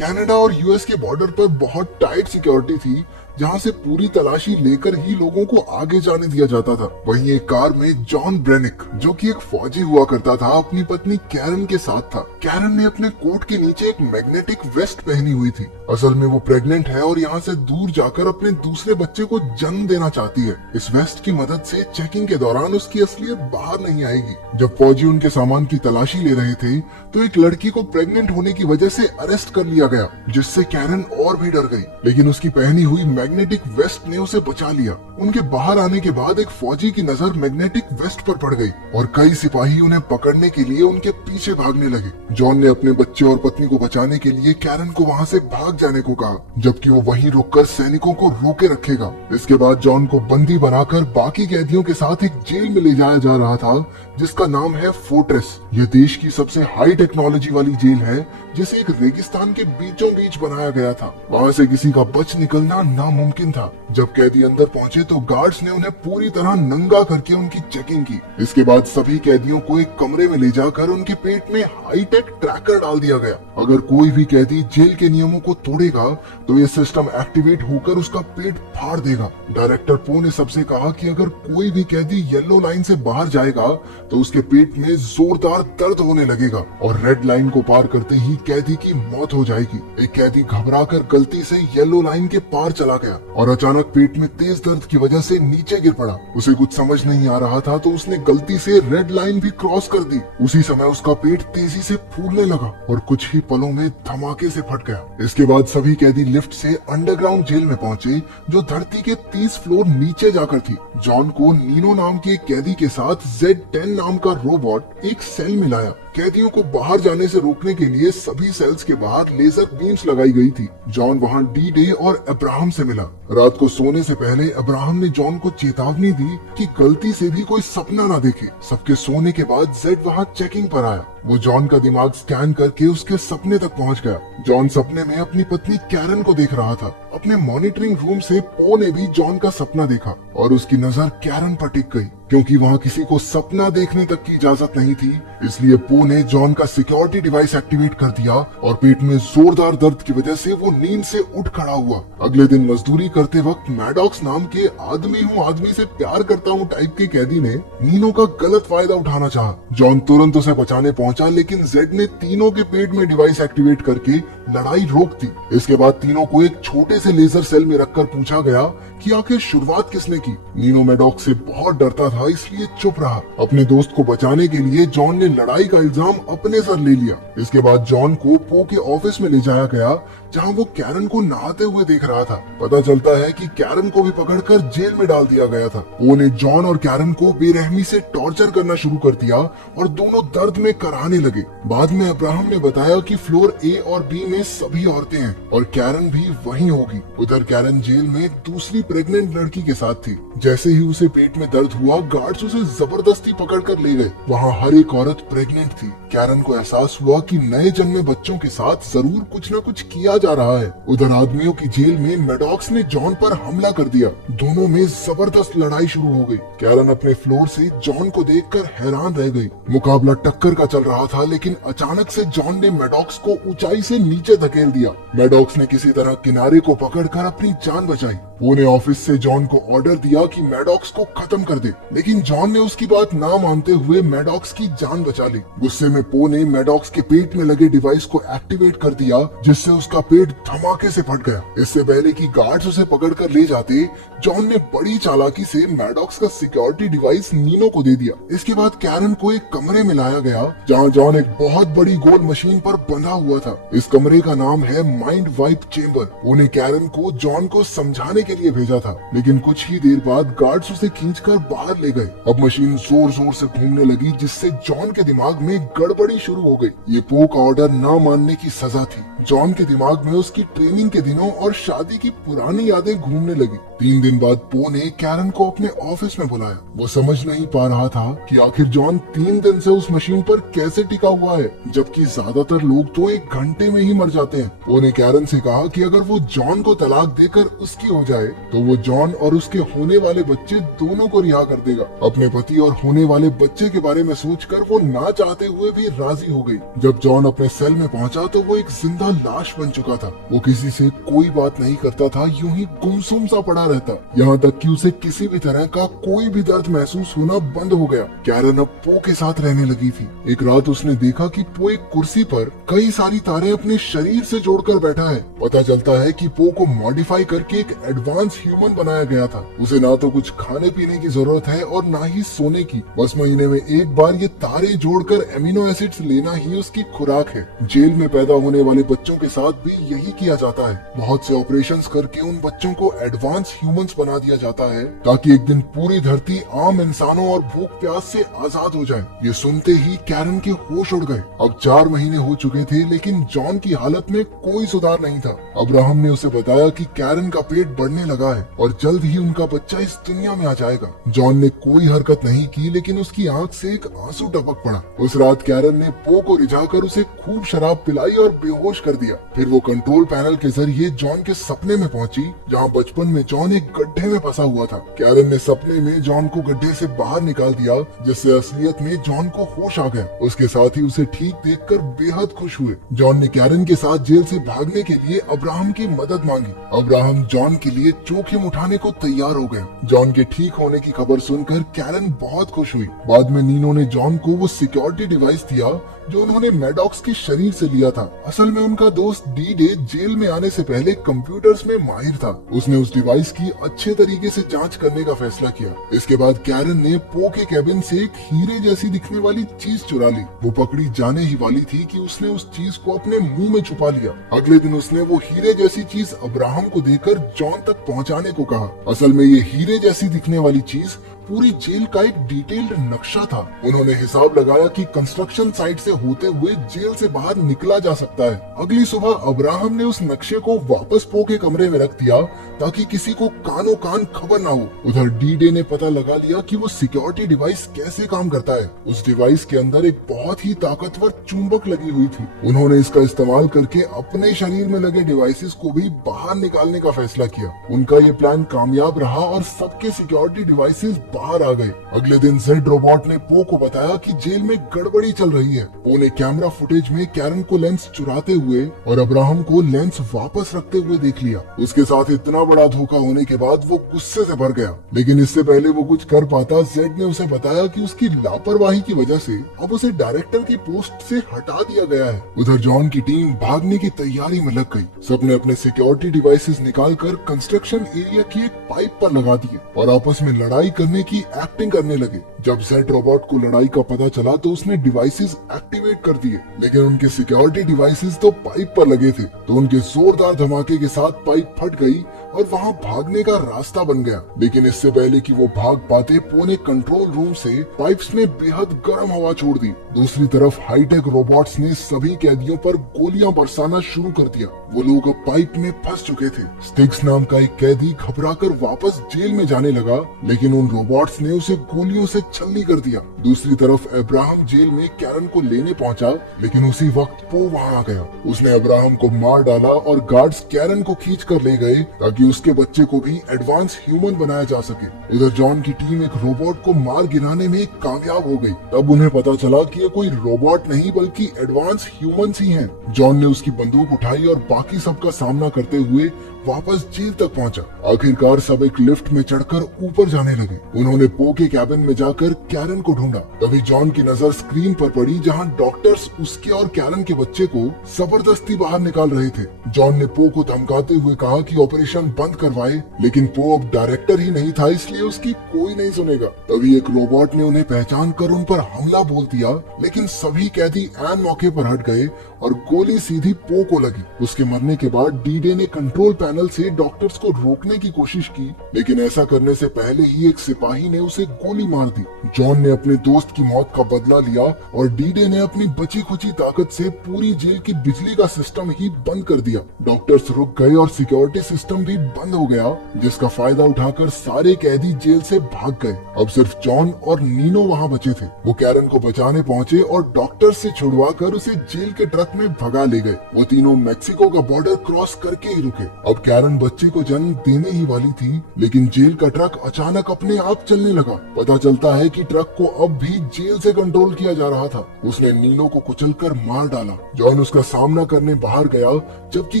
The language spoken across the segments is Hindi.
कनाडा और यूएस के बॉर्डर पर बहुत टाइट सिक्योरिटी थी, जहां से पूरी तलाशी लेकर ही लोगों को आगे जाने दिया जाता था। वहीं एक कार में जॉन ब्रेनिक, जो कि एक फौजी हुआ करता था, अपनी पत्नी कैरन के साथ था। कैरन ने अपने कोट के नीचे एक मैग्नेटिक वेस्ट पहनी हुई थी। असल में वो प्रेग्नेंट है और यहाँ से दूर जाकर अपने दूसरे बच्चे को जन्म देना चाहती है। इस वेस्ट की मदद से चेकिंग के दौरान उसकी असलियत बाहर नहीं आएगी। जब फौजी उनके सामान की तलाशी ले रहे थे तो एक लड़की को प्रेग्नेंट होने की वजह से अरेस्ट कर लिया गया, जिससे कैरन और भी डर गई। लेकिन उसकी पहनी हुई मैग्नेटिक वेस्ट ने उसे बचा लिया। उनके बाहर आने के बाद एक फौजी की नजर मैग्नेटिक वेस्ट पर पड़ गई और कई सिपाही उन्हें पकड़ने के लिए उनके पीछे भागने लगे। जॉन ने अपने बच्चे और पत्नी को बचाने के लिए कैरन को वहाँ से भाग जाने को कहा, जबकि वो वहीं रुककर सैनिकों को रोके रखेगा। इसके बाद जॉन को बंदी बनाकर बाकी कैदियों के साथ एक जेल में ले जाया जा रहा था, जिसका नाम है फोर्ट्रेस। यह देश की सबसे हाई टेक्नोलॉजी वाली जेल है, जिसे एक रेगिस्तान के बीचों बीच बनाया गया था। वहाँ से किसी का बच निकलना नामुमकिन था। जब कैदी अंदर पहुंचे तो गार्ड्स ने उन्हें पूरी तरह नंगा करके उनकी चेकिंग की। इसके बाद सभी कैदियों को एक कमरे में ले जाकर उनके पेट में हाईटेक ट्रैकर डाल दिया गया। अगर कोई भी कैदी जेल के नियमों को तोड़ेगा तो ये सिस्टम एक्टिवेट होकर उसका पेट फाड़ देगा। डायरेक्टर पो ने सबसे कहा कि अगर कोई भी कैदी येलो लाइन से बाहर जाएगा तो उसके पेट में जोरदार दर्द होने लगेगा और रेड लाइन को पार करते ही कैदी की मौत हो जाएगी। एक कैदी घबराकर गलती से येलो लाइन के पार चला गया और अचानक पेट में तेज दर्द की वजह से नीचे गिर पड़ा। उसे कुछ समझ नहीं आ रहा था तो उसने गलती से रेड लाइन भी क्रॉस कर दी। उसी समय उसका पेट तेजी से फूलने लगा और कुछ ही पलों में धमाके से फट गया। इसके बाद सभी कैदी लिफ्ट से अंडरग्राउंड जेल में पहुंचे, जो धरती के 30 फ्लोर नीचे जाकर थी। जॉन को नीनो नाम के एक कैदी के साथ Z10 नाम का रोबोट एक सेल मिलाया। कैदियों को बाहर जाने से रोकने के लिए सभी सेल्स के बाहर लेजर बीम्स लगाई गई थी। जॉन वहां डी डे और अब्राहम से मिला। रात को सोने से पहले अब्राहम ने जॉन को चेतावनी दी कि गलती से भी कोई सपना ना देखे। सबके सोने के बाद जेड वहां चेकिंग पर आया। वो जॉन का दिमाग स्कैन करके उसके सपने तक पहुंच गया। जॉन सपने में अपनी पत्नी कैरन को देख रहा था। अपने मॉनिटरिंग रूम से पो ने भी जॉन का सपना देखा और उसकी नजर कैरन पर टिक गई। क्योंकि वहाँ किसी को सपना देखने तक की इजाजत नहीं थी, इसलिए पो ने जॉन का सिक्योरिटी डिवाइस एक्टिवेट कर दिया और पेट में जोरदार दर्द की वजह से वो नींद से उठ खड़ा हुआ। अगले दिन मजदूरी करते वक्त मैडॉक्स नाम के आदमी हूँ आदमी से प्यार करता हूँ टाइप के कैदी ने नीनो का गलत फायदा उठाना चाहा। जॉन तुरंत उसे बचाने पहुंचा, लेकिन जेड ने तीनों के पेट में डिवाइस एक्टिवेट करके लड़ाई रोक दी। इसके बाद तीनों को एक छोटे से लेजर सेल में रखकर पूछा गया कि आखिर शुरुआत किसने की। नीनो मैडॉक्स से बहुत डरता था, इसलिए चुप रहा। अपने दोस्त को बचाने के लिए जॉन ने लड़ाई का इल्जाम अपने सर ले लिया। इसके बाद जॉन को पो के ऑफिस में ले जाया गया, जहां वो कैरन को नहाते हुए देख रहा था। पता चलता है कि कैरन को भी पकड़कर जेल में डाल दिया गया था। पो ने जॉन और कैरन को बेरहमी से टॉर्चर करना शुरू कर दिया और दोनों दर्द में कराहने लगे। बाद में अब्राहम ने बताया कि फ्लोर ए और बी में सभी औरतें हैं और कैरन भी वहीं होगी। उधर कैरन जेल में दूसरी प्रेग्नेंट लड़की के साथ थी। जैसे ही उसे पेट में दर्द हुआ, गार्ड्स उसे जबरदस्ती पकड़कर ले गए। वहाँ हर एक औरत प्रेग्नेंट थी। कैरन को एहसास हुआ कि नए जन्मे बच्चों के साथ जरूर कुछ न कुछ किया जा रहा है। उधर आदमियों की जेल में मैडॉक्स ने जॉन पर हमला कर दिया। दोनों में जबरदस्त लड़ाई शुरू हो गई। कैरन अपने फ्लोर से जॉन को देखकर हैरान रह गई। मुकाबला टक्कर का चल रहा था, लेकिन अचानक से जॉन ने मैडॉक्स को ऊंचाई से नीचे धकेल दिया। मैडॉक्स ने किसी तरह किनारे को पकड़कर अपनी जान बचाई। वो ने ऑफिस से जॉन को ऑर्डर दिया कि मैडॉक्स को खत्म कर दे, लेकिन जॉन ने उसकी बात ना मानते हुए मैडॉक्स की जान बचा ली। गुस्से में पो ने मैडॉक्स के पेट में लगे डिवाइस को एक्टिवेट कर दिया, जिससे उसका पेट धमाके से फट गया। इससे पहले कि गार्ड्स उसे पकड़कर ले जाते, जॉन ने बड़ी चालाकी से मैडॉक्स का सिक्योरिटी डिवाइस नीनो को दे दिया। इसके बाद कैरन को एक कमरे में लाया गया, जहाँ जॉन एक बहुत बड़ी गोल मशीन पर बंधा हुआ था। इस कमरे का नाम है माइंड वाइप चेम्बर। वो ने कैरन को जॉन को समझाने के लिए भेजा था, लेकिन कुछ ही देर बाद गार्ड्स उसे खींचकर बाहर ले गए। अब मशीन जोर जोर से घूमने लगी, जिससे जॉन के दिमाग में गड़बड़ी शुरू हो गई। ये पो का ऑर्डर ना मानने की सजा थी। जॉन के दिमाग में उसकी ट्रेनिंग के दिनों और शादी की पुरानी यादें घूमने लगी। 3 दिन बाद पो ने कैरन को अपने ऑफिस में बुलाया। वो समझ नहीं पा रहा था कि आखिर जॉन 3 दिन से उस मशीन पर कैसे टिका हुआ है, जबकि ज्यादातर लोग तो 1 घंटे में ही मर जाते हैं। पो ने कैरन से कहा कि अगर वो जॉन को तलाक देकर उसकी हो जाए तो वो जॉन और उसके होने वाले बच्चे दोनों को रिहा कर देगा। अपने पति और होने वाले बच्चे के बारे में सोचकर वो ना चाहते हुए भी राजी हो गई। जब जॉन अपने सेल में पहुंचा तो वो एक जिंदा लाश बन चुका था। वो किसी से कोई बात नहीं करता था, यूं ही गुमसुम सा पड़ा रहता, यहाँ तक कि उसे किसी भी तरह का कोई भी दर्द महसूस होना बंद हो गया। कैरन अब पो के साथ रहने लगी थी। एक रात उसने देखा कि पो एक कुर्सी पर कई सारी तारें अपने शरीर से जोड़कर बैठा है। पता चलता है कि पो को मॉडिफाई करके एक एडवांस ह्यूमन बनाया गया था। उसे ना तो कुछ खाने पीने की जरूरत है और ना ही सोने की, बस महीने में एक बार ये तारे जोड़कर एमिनो एसिड्स लेना ही उसकी खुराक है। जेल में पैदा होने वाले बच्चों के साथ भी यही किया जाता है। बहुत से ऑपरेशंस करके उन बच्चों को एडवांस ह्यूमंस बना दिया जाता है ताकि एक दिन पूरी धरती आम इंसानों और भूख प्यास से आजाद हो जाए। ये सुनते ही कैरन के होश उड़ गए। अब 4 महीने हो चुके थे लेकिन जॉन की हालत में कोई सुधार नहीं था। अब्राहम ने उसे बताया कि कैरन का पेट बढ़ने लगा है और जल्द ही उनका बच्चा इस दुनिया में आ जाएगा। जॉन ने कोई हरकत नहीं की लेकिन उसकी आंख से एक आंसू टपक पड़ा। उस रात कैरन ने पो को रिझाकर उसे खूब शराब पिलाई और बेहोश कर दिया। फिर वो कंट्रोल पैनल के जरिए जॉन के सपने में पहुंची, जहां बचपन में जॉन एक गड्ढे में फंसा हुआ था। कैरन ने सपने में जॉन को गड्ढे से बाहर निकाल दिया, जिससे असलियत में जॉन को होश आ गया। उसके साथ ही उसे ठीक देखकर बेहद खुश हुए। जॉन ने कैरन के साथ जेल से भागने के लिए अब्राहम की मदद मांगी। अब्राहम जॉन के लिए जोखिम उठाने को तैयार हो गए। जॉन के ठीक होने की खबर सुनकर कैरन बहुत खुश हुई। बाद में नीनो ने जॉन को वो सिक्योरिटी डिवाइस दिया जो उन्होंने मैडॉक्स के शरीर से लिया था। असल में उनका दोस्त डी-डे जेल में आने से पहले कंप्यूटर्स में माहिर था। उसने उस डिवाइस की अच्छे तरीके से जांच करने का फैसला किया। इसके बाद कैरन ने पो के कैबिन से एक हीरे जैसी दिखने वाली चीज चुरा ली। वो पकड़ी जाने ही वाली थी कि उसने उस चीज को अपने मुंह में छुपा लिया। अगले दिन उसने वो हीरे जैसी चीज अब्राहम को देकर जॉन तक पहुंचाने को कहा। असल में ये हीरे जैसी दिखने वाली चीज पूरी जेल का एक डिटेल्ड नक्शा था। उन्होंने हिसाब लगाया कि कंस्ट्रक्शन साइट से होते हुए जेल से बाहर निकला जा सकता है। अगली सुबह अब्राहम ने उस नक्शे को वापस पो के कमरे में रख दिया ताकि किसी को कानो कान खबर ना हो। उधर डी-डे ने पता लगा लिया कि वो सिक्योरिटी डिवाइस कैसे काम करता है। उस डिवाइस के अंदर एक बहुत ही ताकतवर चुंबक लगी हुई थी। उन्होंने इसका इस्तेमाल करके अपने शरीर में लगे डिवाइसेस को भी बाहर निकालने का फैसला किया। उनका ये प्लान कामयाब रहा और सबके सिक्योरिटी डिवाइसेस बाहर आ गए। अगले दिन जेड रोबोट ने पो को बताया कि जेल में गड़बड़ी चल रही है। पो ने कैमरा फुटेज में कैरन को लेंस चुराते हुए और अब्राहम को लेंस वापस रखते हुए देख लिया। उसके साथ इतना बड़ा धोखा होने के बाद वो गुस्से से भर गया, लेकिन इससे पहले वो कुछ कर पाता जेड ने उसे बताया कि उसकी लापरवाही की वजह से अब उसे डायरेक्टर की पोस्ट से हटा दिया गया है। उधर जॉन की टीम भागने की तैयारी में लग गई। सबने अपने सिक्योरिटी डिवाइसेस निकालकर कंस्ट्रक्शन एरिया की एक पाइप पर लगा दिए और आपस में लड़ाई करने की एक्टिंग करने लगे। जब जेड रोबोट को लड़ाई का पता चला तो उसने डिवाइसेस एक्टिवेट कर दिए, लेकिन उनके सिक्योरिटी डिवाइसेस तो पाइप पर लगे थे, तो उनके जोरदार धमाके के साथ पाइप फट गई और वहां भागने का रास्ता बन गया। लेकिन इससे पहले कि वो भाग पाते, पो ने कंट्रोल रूम से पाइप्स में बेहद गर्म हवा छोड़ दी। दूसरी तरफ हाईटेक रोबोट्स ने सभी कैदियों पर गोलियां बरसाना शुरू कर दिया। वो लोग अब पाइप में फंस चुके थे। स्टिक्स नाम का एक कैदी घबराकर वापस जेल में जाने लगा, लेकिन उन रोबोट्स ने उसे गोलियों से छलनी कर दिया। दूसरी तरफ अब्राहम जेल में कैरन को लेने पहुंचा, लेकिन उसी वक्त पो वहां आ गया। उसने अब्राहम को मार डाला और गार्ड्स कैरन को खींच कर ले गए ताकि उसके बच्चे को भी एडवांस ह्यूमन बनाया जा सके। उधर जॉन की टीम एक रोबोट को मार गिराने में कामयाब हो गई। तब उन्हें पता चला कि ये कोई रोबोट नहीं बल्कि एडवांस ह्यूमंस ही हैं। जॉन ने उसकी बंदूक उठाई और बाकी सबका सामना करते हुए वापस जेल तक पहुंचा। आखिरकार सब एक लिफ्ट में चढ़कर ऊपर जाने लगे। उन्होंने पो के कैबिन में जाकर कैरन को ढूंढा। तभी जॉन की नजर स्क्रीन पर पड़ी जहां डॉक्टर्स उसके और कैरन के बच्चे को जबरदस्ती बाहर निकाल रहे थे। जॉन ने पो को धमकाते हुए कहा कि ऑपरेशन बंद करवाए, लेकिन पो अब डायरेक्टर ही नहीं था, इसलिए उसकी कोई नहीं सुनेगा। तभी एक रोबोट ने उन्हें पहचान कर उन पर हमला बोल दिया, लेकिन सभी कैदी ऐन मौके पर हट गए और गोली सीधी पो को लगी। उसके मरने के बाद डी-डे ने कंट्रोल पैनल से डॉक्टर्स को रोकने की कोशिश की, लेकिन ऐसा करने से पहले ही एक सिपाही ने उसे गोली मार दी। जॉन ने अपने दोस्त की मौत का बदला लिया और डी-डे ने अपनी बची खुची ताकत से पूरी जेल की बिजली का सिस्टम ही बंद कर दिया। डॉक्टर्स रुक गए और सिक्योरिटी सिस्टम भी बंद हो गया, जिसका फायदा उठाकर सारे कैदी जेल से भाग गए। अब सिर्फ जॉन और नीनो वहाँ बचे थे। वो कैरन को बचाने पहुंचे और डॉक्टर से छुड़वाकर उसे जेल के ट्रक में भगा ले गए। वो तीनों मेक्सिको का बॉर्डर क्रॉस करके ही रुके। अब कैरन बच्चे को जन्म देने ही वाली थी, लेकिन जेल का ट्रक अचानक अपने आप चलने लगा। पता चलता है कि ट्रक को अब भी जेल से कंट्रोल किया जा रहा था। उसने नीनो को कुचलकर मार डाला। जॉन उसका सामना करने बाहर गया, जबकि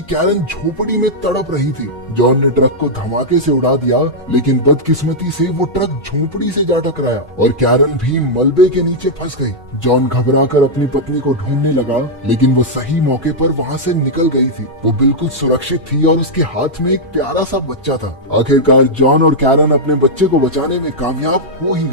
कैरन झोपड़ी में तड़प रही थी। जॉन ने ट्रक को धमाके से उड़ा दिया, लेकिन बदकिस्मती से वो ट्रक झोपड़ी से जा टकराया और कैरन भी मलबे के नीचे फंस गई। जॉन घबराकर अपनी पत्नी को ढूंढने लगा, लेकिन वो सही मौके पर वहाँ से निकल गई थी। वो बिल्कुल सुरक्षित थी और उसके हाथ में एक प्यारा सा बच्चा था। आखिरकार जॉन और कैरन अपने बच्चे को बचाने में कामयाब हो ही गए।